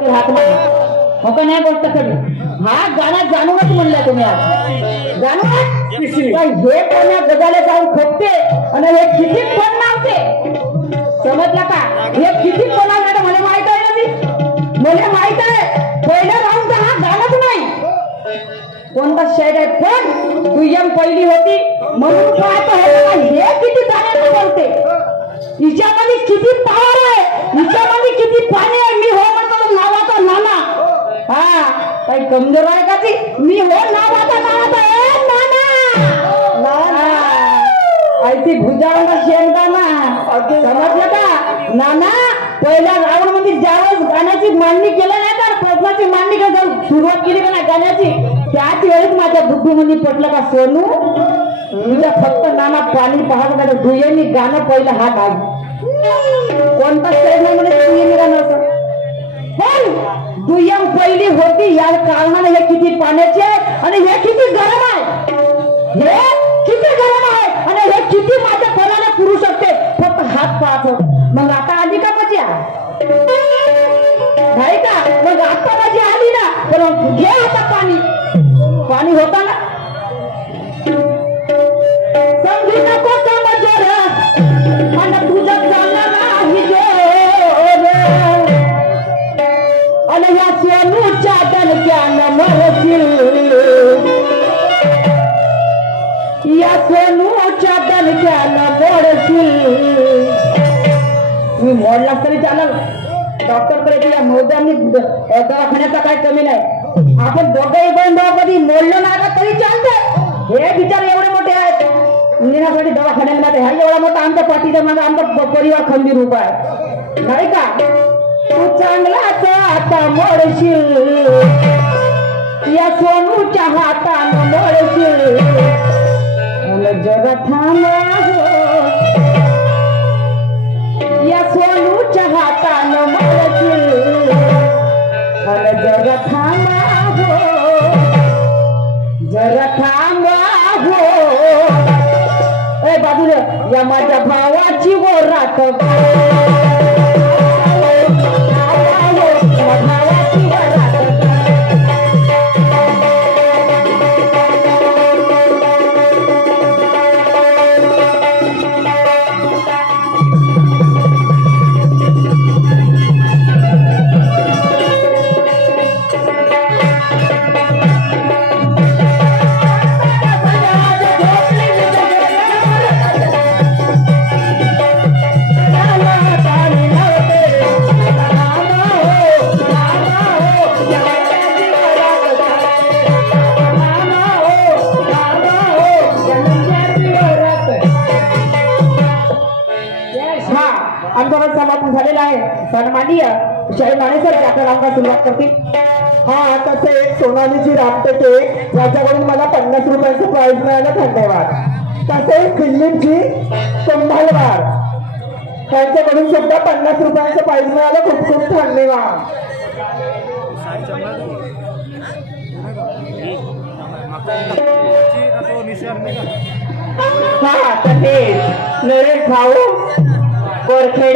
हो का नाही गोष्ट खरी। हा गाणं जाणूनच म्हणलं तुम्ही आज जाणून हे कोण्या गजाला जाऊन खोपते आणि हे किती कोण लावते समजलं का। हे किती कोण लावणार मला माहित आहे ना ती मला माहित आहे। पहिलं राऊंड हा गाणंच नाही कोणता शेड आहे पण दुय्यम पहिली होती म्हणून पाहतो हे किती गाण्याचं बोलते हिच्यामध्ये किती पावर आहे हिच्यामध्ये किती पाणी आहे। मी हो म्हणतो नावाचा नाना हा काही कमजोर आहे का ती मी हो नावाचा नावाचा नाना ऐसी भुजावर शेंगदाणा समजलं का नाना। पहिल्या राऊंड मध्ये ज्यावेळेस गाण्याची मांडणी केलं नाही तर प्रश्नाची मांडणी केली सुरुवात केली का नाही गाण्याची त्याच वेळेस माझ्या बुद्धीमध्ये पटलं का सोनू तुझ्या फक्त नाना पाणी पाहत नाही दुय्यमी गाणं पहिलं हा गाय कोणता स्टेज नाही म्हणजे दुय्यमी गाणं असं पण दुय्यम पहिली होती या कारणाने हे किती पाण्याचे आहे आणि हे किती गरम आहे हे किती गरम आहे आणि हे किती माझ्या फळाला पुरू शकते फक्त हात पाहत मग आता आली का मजा नाही का मग आता मजा आली ना पण घे आता पाणी पाणी होता ना समजू नको समजर आणि तुझं चाललं नाही जोर आणि या सोनूच्या दणक्यानं मरशील या सोनूच्या दणक्यानं मरशील। तुम्ही मोडला तरी चालेल डॉक्टरकडे या मोद्यांनी दवाखान्याचा काय कमी नाही आपण दोघंही बहीण भाऊ कधी मोडलं नाही का तरी चालतं। हे विचार एवढे मोठे आहेत नेण्यासाठी दवाखान्यामध्ये हा एवढा मोठा आमच्या पाठीच्या मागे आमचा परिवार खंबीर उभा आहे नाही का। तू चांगलाच आता मोडशील या सोनूच्या हातानं मोडशील जग थांबा या सोनूच्या हातानं मोडशील जग थांबा जग थांबा ए बाजूला या माझ्या भावाची वरात भावाची वरात समाप्त झालेला आहे। सन्माननीय शाही मानेसर आपल्याला सुरुवात करतील। हा तसे सोनालीची रामटेके याच्याकडून मला 50 रुपयाचं प्राइज मिळालं धन्यवाद। तसेच दिलीपजी कुंभालवार त्यांच्याकडून सुद्धा 50 रुपयाचं प्राइज मिळालं खूप खूप धन्यवाद। हा तसेच नरेश भाऊ कोरखेडे